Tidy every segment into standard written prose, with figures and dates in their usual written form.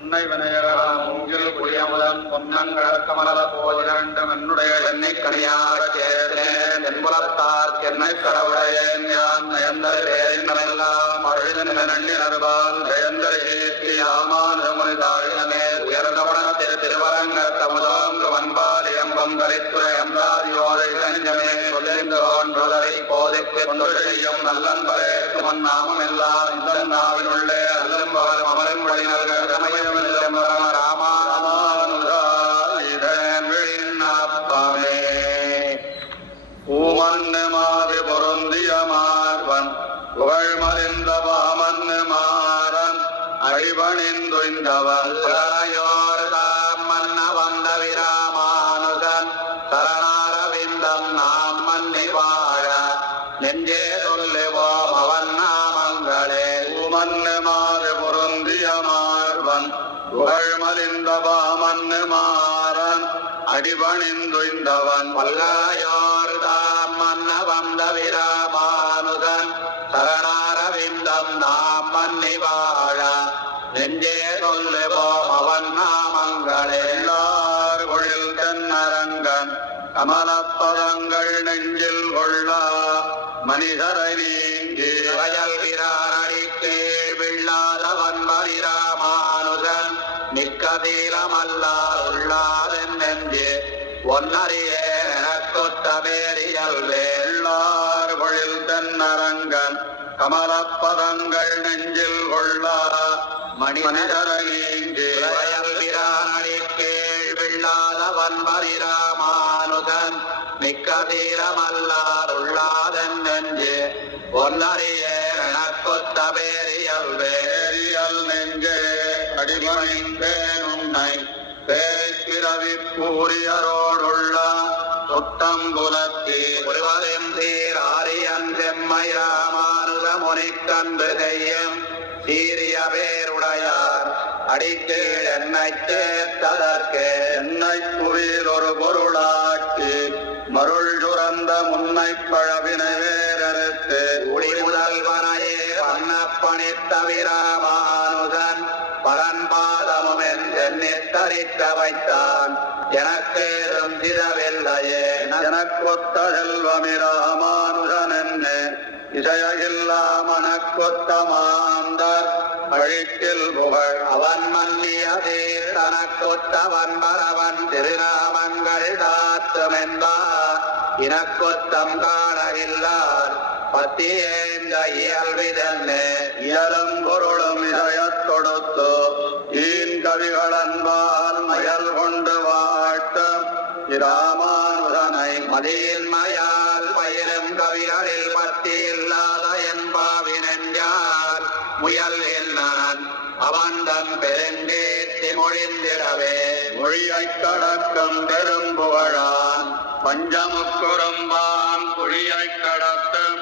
உன்னை வினையராம் மூங்கில் குடியமுதன் பொன்னங்கடக்கமல போதிரண்டும் என்னுடைய என்னை கனியாக சேர்த்தேன் என்புலத்தார் என்னை கடவுடையேன் யான் நயந்தர பேரின்னமெல்லாம் அழுத நிலநண்ணினர்பால் ஜெயந்தர ஏற்றி யாமானுமுனி தாழினமே உயர்ந்தவனத்தில் திருவரங்க தமுதாங்கு வன்பால் எம்பம் கலித்துறை அம்பாதியோதை சஞ்சமே சொல்லுங்கோன்றுதலை போதைக்கு கொண்டு செய்யும் நல்லன்பரேற்று மன்னாமம் எல்லாம் இந்த நாவினுள்ளே அல்லம்பவரும் அமரும் வழிநர்கள் பூமன்னு பொருந்திய மார்பன் புகழ்மறிந்த பாமன்னு மாறன் அடிபணிந்துய்ந்தவன் மன்ன வந்த விராமானுகன் சரணாரவிந்தம் நாம் மன்னி வாழ நெஞ்சே சொல்லுவோம் அவன் நாமங்களே பூமன்னு மாறு பொருந்திய மார்பன் புகழ்மறிந்த பாமன்னு மாறன் அடிபணிந்துய்ந்தவன் பல்லாயோர் தாம் மன்ன வந்த விராமானுகன் சரணாரவிந்தம் நாம் மன்னி வாழ நெஞ்சே சொல்லுவோம் அவன் நாமங்களே எல்லார் பொழில் தென்னரங்கன் கமலப்பதங்கள் நெஞ்சில் கொள்ளா மனிதரை நீங்கி வயல் விரானடிக்கு விழாதவன் மரிராமானுகன் நிக்கதீரமல்லால் உள்ளாதென் நெஞ்சு ஒன்னறியே எனக்கொத்த பேரியல் வேள்ளார் பொழில் தென்னரங்கன் கமலப்பதங்கள் நெஞ்சில் கொள்ளா மனிதரை நீங்கி வயல் விரானடிக்கு விழாதவன் மரிராமானுகன் நிக்கதீரமல்லால் உள்ளாதென் நெஞ்சு ஒன்னறியே எனக்கொத்த பேரியல் வேரியல் நெஞ்சே அடிபணிந்தேன் உன்னை பேய்பிறவி பூரியரோடுள்ள தொட்டம்புலத்தே ஒருவரின் தீர் ஆரியன் செம்மை ராமானுத முனிக்கன்று செய்யும் சீரிய பேருடையார் அடிக்கீழ் என்னை சேர்த்ததற்கு என்னை புவியில் ஒரு பொருளாக்கி மருள் சுரந்த முன்னை பழவினை வேறறுத்து உடி முதல்வனையே வண்ணப்பணித்த விராமானுதன் பரன்பாதமும் எண்ணித்தரிக்க வைத்தான் எனக்கேதும் சிதவில்லையே எனக்கொத்த செல்வமிராமானுதன் என்ன இசையில்லா மனக்கொத்த மாந்தர் அழிக்கில் புகழ் அவன் மன்னியதே தனக்கொத்தவன் பரவன் திருநாமங்கள் தாத்துமென்பார் இனக்கொத்தம் காணவில்லார் பத்தியேந்த இயல்விதன்னே இயலும் பொருளும் இசையத் தொடுத்து ஈன் கவிகளன்பால் மயல் கொண்டு வாழ்த்தும் இராமானுதனை மதியின் மயால் பயிரும் கவிகளில் பத்தி இல்லாத என்பாவினென்றார் முயல் நான் அவந்தன் பெருங்கேத்தி மொழிந்திடவே மொழியைக் கடக்கும் பெரும் புகழான் பஞ்சமுக்குறும்பான் குழியைக் கடத்தும்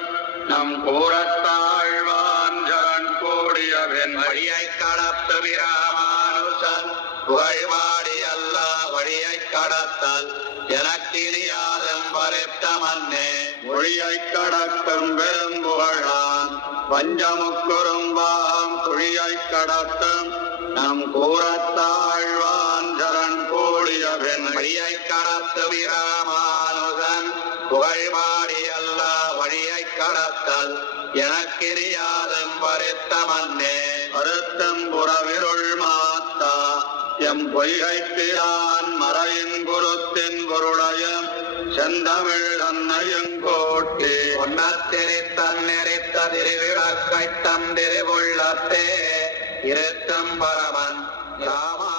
நம் கூறத்தாழ்வான் ஜகன் கூடியவன் வழியைக் கடத்து விராமானுசன் புகழ்வாடி அல்ல வழியைக் கடத்தல் எனக்கினியாதம் பருத்த மன்னே மொழியைக் கடக்கும் பெரும் புகழான் பஞ்சமுக்குறும்பாம் குழியைக் கடத்தும் நம் கூறத்தாழ்வான் ஜகன் கூடியவன் வழியைக் கடத்து விராமானுசன் புகழ்வாடி அல்ல வழியைக் கடத்தல் எனக்கிரியாதம் பருத்த மன்னே அறுத்தம் புறவிருள் மாத்தா எம் பொய்கைப்பிரான் மறையின் குருத்தின் பொருளையும் செந்தமிழ் அன்னையும் கோட்டி ஒன்னத்திரித்தன் நெறித்த திருவிளக்கைத் தந்திருவுள்ளத்தே இருத்தம் பரமன் ராமா